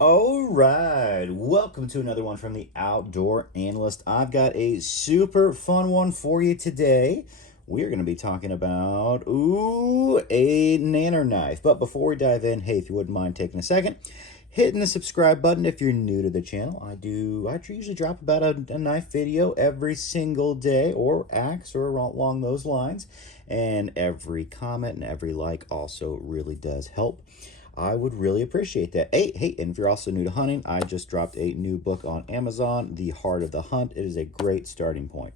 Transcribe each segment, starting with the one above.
All right, welcome to another one from the Outdoor Analyst. I've got a super fun one for you today. We're going to be talking about, a Nanner knife. But before we dive in, hey, if you wouldn't mind taking a second, hitting the subscribe button if you're new to the channel. I usually drop about a knife video every single day, or axe, or along those lines. And every comment and every like also really does help. I would really appreciate that. Hey, and if you're also new to hunting, I just dropped a new book on Amazon, The Heart of the Hunt. It is a great starting point.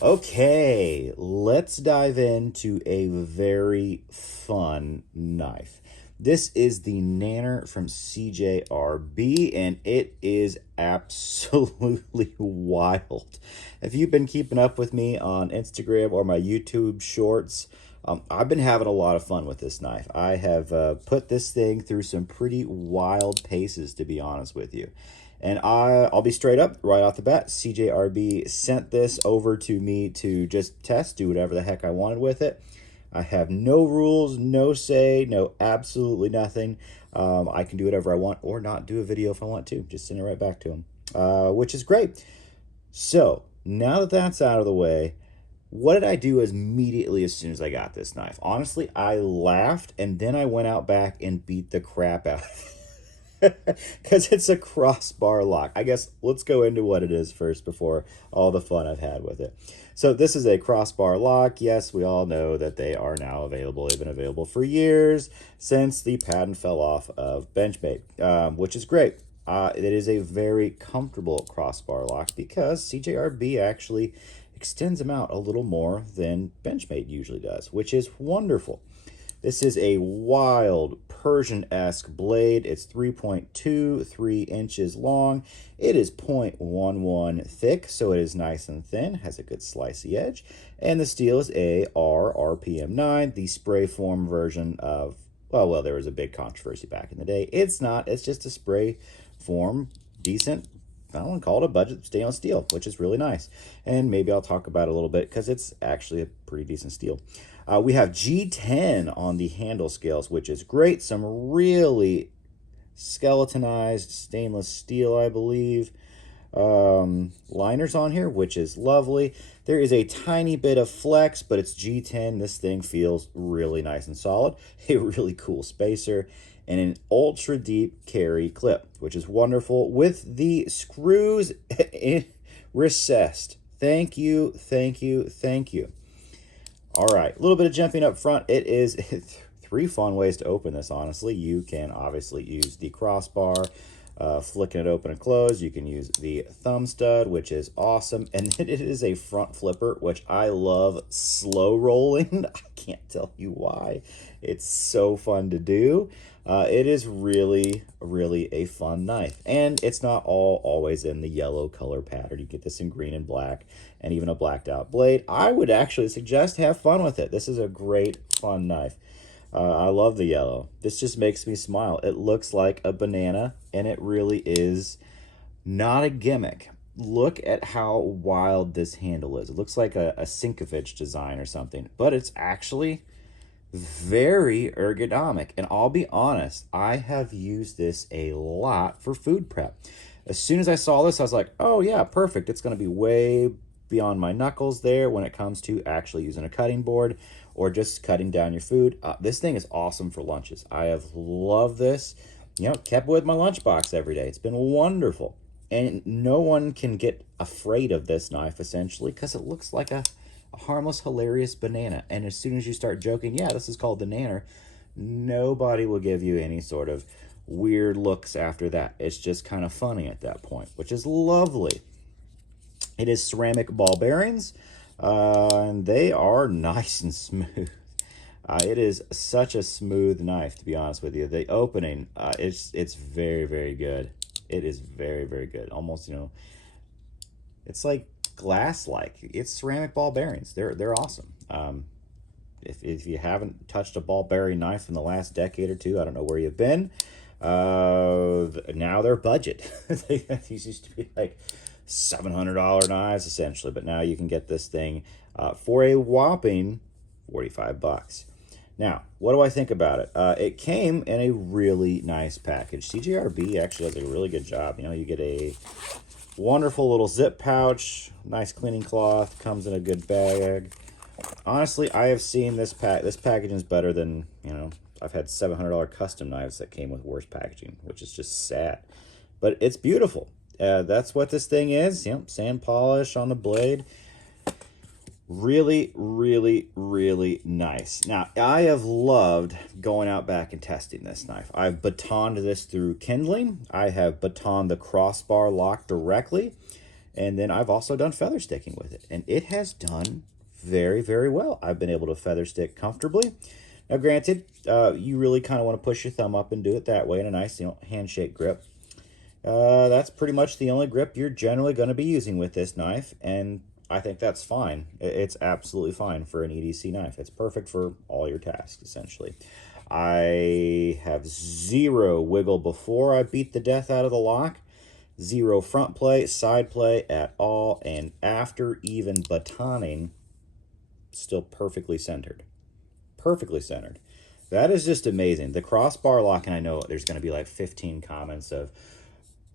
Okay, let's dive into a very fun knife. This is the Nanner from CJRB, and it is absolutely wild. If you've been keeping up with me on Instagram or my YouTube shorts, I've been having a lot of fun with this knife. I have put this thing through some pretty wild paces, to be honest with you. And I'll be straight up right off the bat. CJRB sent this over to me to just test, do whatever the heck I wanted with it. I have no rules, no say, no absolutely nothing. I can do whatever I want or not do a video if I want to. Just send it right back to them, which is great. So now that that's out of the way, what did I do immediately as soon as I got this knife? Honestly, I laughed, and then I went out back and beat the crap out of it. Because it's a crossbar lock. I guess let's go into what it is first before all the fun I've had with it. So this is a crossbar lock. Yes, we all know that they are now available. They've been available for years since the patent fell off of Benchmade, which is great. It is a very comfortable crossbar lock because CJRB actually extends them out a little more than Benchmade usually does, which is wonderful. This is a wild Persian-esque blade. It's 3.23 inches long. It is 0.11 thick, so it is nice and thin, has a good slicey edge. And the steel is AR RPM 9, the spray form version of, well, there was a big controversy back in the day. It's not, it's just a spray form, decent, I don't want to call it a budget stainless steel, which is really nice. And maybe I'll talk about it a little bit because it's actually a pretty decent steel. We have G10 on the handle scales, which is great. Some really skeletonized stainless steel, I believe, liners on here, which is lovely. There is a tiny bit of flex, but it's G10. This thing feels really nice and solid. A really cool spacer and an ultra deep carry clip, which is wonderful, with the screws recessed. Thank you, thank you, thank you. All right, a little bit of jumping up front. It is three fun ways to open this, honestly. You can obviously use the crossbar, flicking it open and close. You can use the thumb stud, which is awesome. And then it is a front flipper, which I love slow rolling. I can't tell you why. It's so fun to do. It is really, really a fun knife. And it's not always in the yellow color pattern. You get this in green and black, and even a blacked out blade. I would actually suggest have fun with it. This is a great, fun knife. I love the yellow. This just makes me smile. It looks like a banana, and it really is not a gimmick. Look at how wild this handle is. It looks like a Sinkovich design or something, but it's actually very ergonomic. And I'll be honest, I have used this a lot for food prep. As soon as I saw this, I was like, oh yeah, perfect. It's going to be way beyond my knuckles there when it comes to actually using a cutting board or just cutting down your food. This thing is awesome for lunches. I have loved this. Kept with my lunchbox every day. It's been wonderful. And no one can get afraid of this knife, essentially, because it looks like a harmless, hilarious banana. And as soon as you start joking, yeah, this is called the Nanner, nobody will give you any sort of weird looks after that. It's just kind of funny at that point, which is lovely. It is ceramic ball bearings, and they are nice and smooth. It is such a smooth knife, to be honest with you. The opening, it's very, very good. It is very, very good. Almost, it's like glass-like. It's ceramic ball bearings. They're awesome. If you haven't touched a ball bearing knife in the last decade or two, I don't know where you've been. Now they're budget. These used to be like $700 knives essentially, but now you can get this thing for a whopping 45 bucks. Now, what do I think about it? It came in a really nice package. CJRB actually does a really good job. You know, you get a wonderful little zip pouch, nice cleaning cloth, comes in a good bag. Honestly, I have seen this packaging is better than, you know, I've had $700 custom knives that came with worse packaging, which is just sad. But it's beautiful. That's what this thing is. You know, sand polish on the blade. Really, really, really nice. Now, I have loved going out back and testing this knife. I've batoned this through kindling. I have batoned the crossbar lock directly. And then I've also done feather sticking with it. And it has done very, very well. I've been able to feather stick comfortably. Now, granted, you really kind of want to push your thumb up and do it that way in a nice, you know, handshake grip. That's pretty much the only grip you're generally going to be using with this knife. And I think that's fine. It's absolutely fine for an EDC knife. It's perfect for all your tasks, essentially. I have zero wiggle before I beat the death out of the lock. Zero front play, side play at all. And after even batoning, still perfectly centered. Perfectly centered. That is just amazing. The crossbar lock, and I know there's going to be like 15 comments of,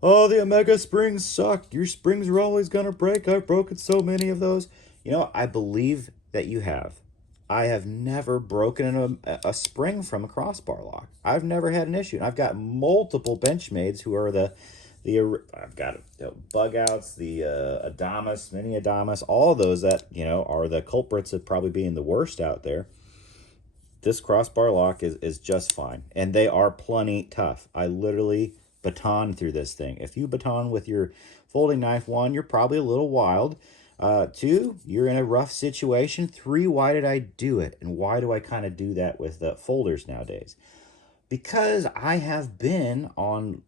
oh, the Omega springs suck. Your springs are always going to break. I've broken so many of those. You know, I believe that you have. I have never broken a spring from a crossbar lock. I've never had an issue. And I've got multiple Benchmades who are I've got bug outs, the Adamas, mini Adamas, all of those that, you know, are the culprits of probably being the worst out there. This crossbar lock is just fine. And they are plenty tough. I literally baton through this thing. If you baton with your folding knife, 1, you're probably a little wild. 2, you're in a rough situation. 3, why did I do it? And why do I kind of do that with folders nowadays? Because I have been on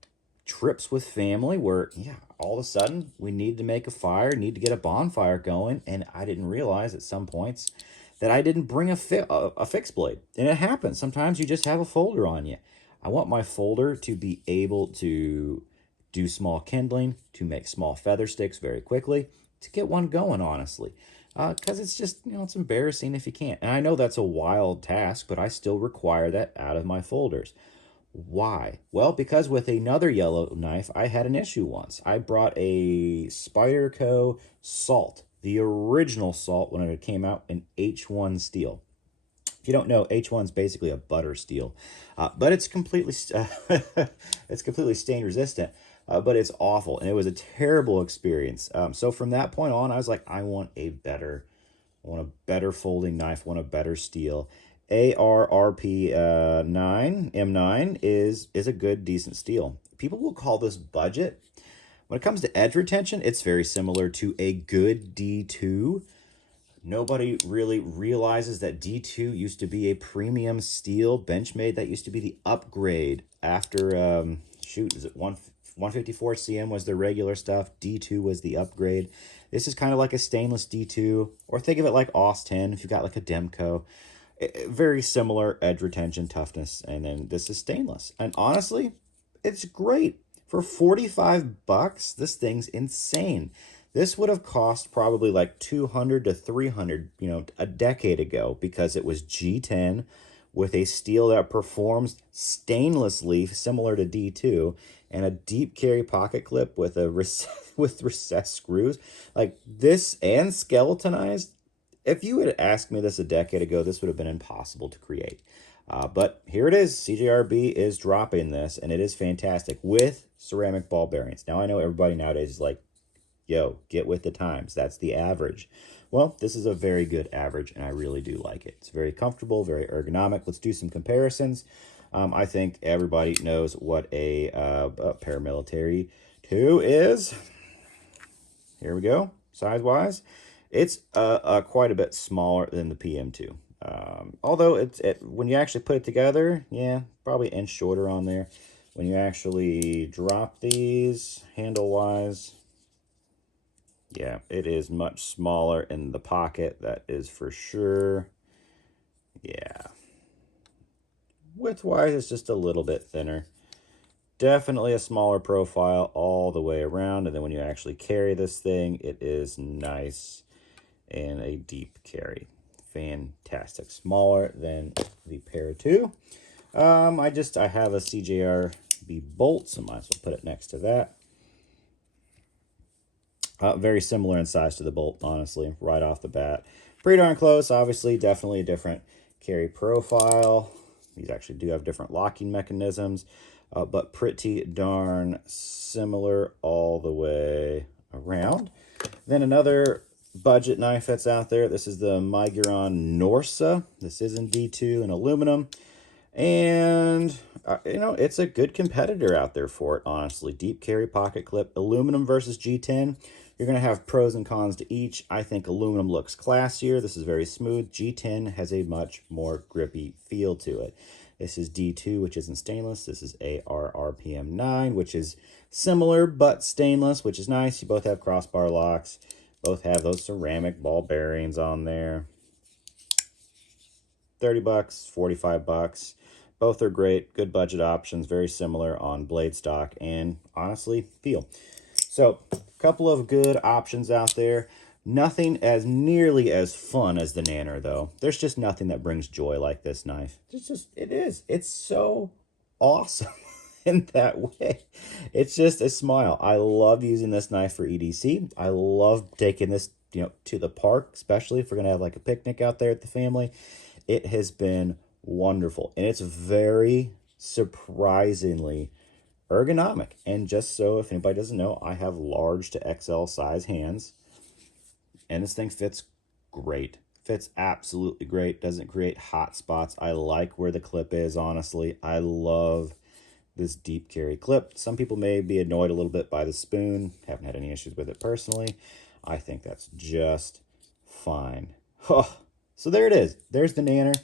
trips with family where, yeah, all of a sudden we need to make a fire, need to get a bonfire going, and I didn't realize at some points that I didn't bring a fixed blade. And it happens. Sometimes you just have a folder on you. I want my folder to be able to do small kindling, to make small feather sticks very quickly, to get one going, honestly. Because it's just, you know, it's embarrassing if you can't. And I know that's a wild task, but I still require that out of my folders. Why? Well, because with another yellow knife, I had an issue once. I brought a Spyderco Salt, the original Salt when it came out in H1 steel. If you don't know, H1 is basically a butter steel, but it's completely it's completely stain resistant. But it's awful, and it was a terrible experience. So from that point on, I was like, I want a better folding knife, want a better steel. ARRP 9 M9 is a good, decent steel. People will call this budget. When it comes to edge retention, it's very similar to a good D2. Nobody really realizes that D2 used to be a premium steel Benchmade. That used to be the upgrade after, shoot, is it 154 cm was the regular stuff. D2 was the upgrade. This is kind of like a stainless D2, or think of it like AUS 10 if you've got like a Demco. Very similar edge retention, toughness, and then this is stainless. And honestly, it's great. For 45 bucks, this thing's insane. This would have cost probably like 200 to 300, you know, a decade ago, because it was G10 with a steel that performs stainlessly, similar to D2, and a deep carry pocket clip with with recessed screws. Like this, and skeletonized. If you had asked me this a decade ago, this would have been impossible to create. But here it is. CJRB is dropping this, and it is fantastic with ceramic ball bearings. Now, I know everybody nowadays is like, yo, get with the times. That's the average. Well, this is a very good average, and I really do like it. It's very comfortable, very ergonomic. Let's do some comparisons. I think everybody knows what a paramilitary 2 is. Here we go, size-wise. It's quite a bit smaller than the PM2. Although when you actually put it together, yeah, probably an inch shorter on there. When you actually drop these handle-wise, yeah, it is much smaller in the pocket. That is for sure. Yeah. Width-wise, it's just a little bit thinner. Definitely a smaller profile all the way around. And then when you actually carry this thing, it is nice and a deep carry. fantastic. Smaller than the Pair 2. I have a CJRB bolt, so might as well put it next to that. Very similar in size to the bolt, honestly, right off the bat. Pretty darn close, obviously, definitely a different carry profile. These actually do have different locking mechanisms, but pretty darn similar all the way around. Then another budget knife that's out there. This is the Miguron Norsa. This is in D2 and aluminum. And, you know, it's a good competitor out there for it, honestly. Deep carry pocket clip, aluminum versus G10. You're going to have pros and cons to each. I think aluminum looks classier. This is very smooth. G10 has a much more grippy feel to it. This is D2, which isn't stainless. This is ARRPM 9, which is similar but stainless, which is nice. You both have crossbar locks. Both have those ceramic ball bearings on there. 30 bucks, 45 bucks. Both are great, good budget options, very similar on blade stock and honestly feel. So a couple of good options out there. Nothing as nearly as fun as the Nanner though. There's just nothing that brings joy like this knife. It's so awesome in that way. It's just a smile. I love using this knife for EDC. I love taking this, you know, to the park, especially if we're gonna have like a picnic out there at the family. It has been wonderful, and it's very surprisingly ergonomic. And just so if anybody doesn't know, I have large to XL size hands, and this thing fits great. Fits absolutely great. Doesn't create hot spots. I like where the clip is, honestly. I love this deep carry clip. Some people may be annoyed a little bit by the spoon. Haven't had any issues with it personally. I think that's just fine. Oh, so there it is. There's the Nanner.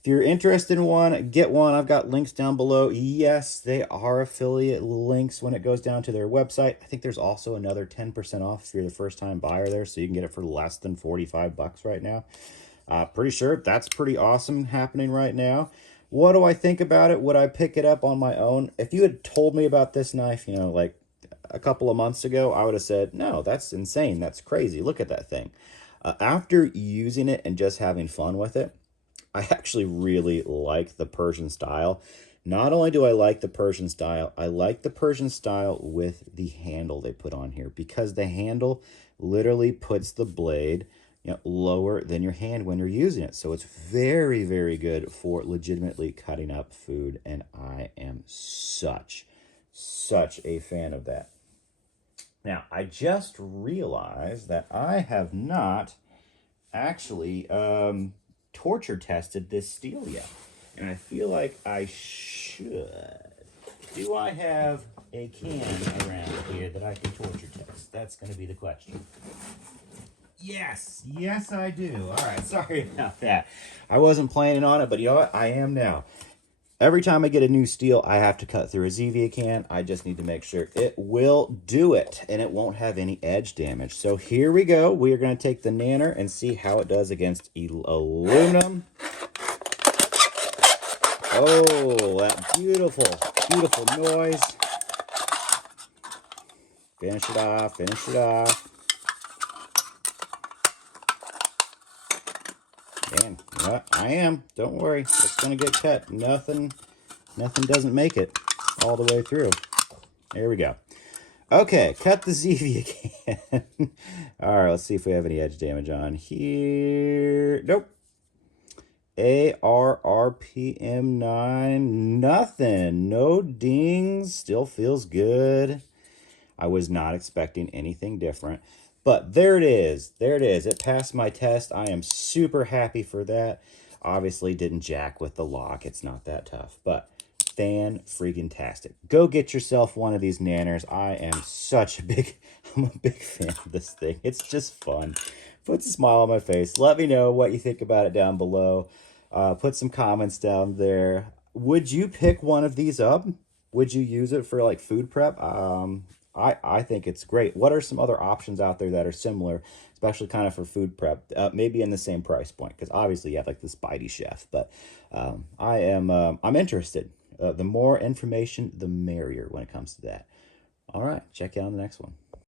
If you're interested in one, get one. I've got links down below. Yes, they are affiliate links when it goes down to their website. I think there's also another 10% off if you're the first time buyer there, so you can get it for less than 45 bucks right now. Pretty sure that's pretty awesome happening right now. What do I think about it? Would I pick it up on my own? If you had told me about this knife, you know, like a couple of months ago, I would have said, no, that's insane. That's crazy. Look at that thing. After using it and just having fun with it, I actually really like the Persian style. Not only do I like the Persian style, I like the Persian style with the handle they put on here, because the handle literally puts the blade, you know, lower than your hand when you're using it. So it's very, very good for legitimately cutting up food, and I am such a fan of that. Now, I just realized that I have not actually torture tested this steel yet, and I feel like I should. Do I have a can around here that I can torture test? That's going to be the question. Yes, I do. All right, sorry about that. I wasn't planning on it, but you know what? I am now. Every time I get a new steel, I have to cut through a Zevia can. I just need to make sure it will do it and it won't have any edge damage. So here we go. We are going to take the Nanner and see how it does against aluminum. Oh, that beautiful, beautiful noise. Finish it off, finish it off. Man, you know what? I am. Don't worry. It's going to get cut. Nothing doesn't make it all the way through. There we go. Okay, cut the Zevia can. All right, let's see if we have any edge damage on here. Nope. ARRPM 9. Nothing. No dings. Still feels good. I was not expecting anything different. But there it is. There it is. It passed my test. I am super happy for that. Obviously didn't jack with the lock. It's not that tough. But fan-freaking-tastic. Go get yourself one of these Nanners. I'm a big fan of this thing. It's just fun. Puts a smile on my face. Let me know what you think about it down below. Put some comments down there. Would you pick one of these up? Would you use it for like food prep? I think it's great. What are some other options out there that are similar, especially kind of for food prep, maybe in the same price point? Because obviously you have like the Spidey Chef, but I'm interested. The more information, the merrier when it comes to that. All right, check out the next one.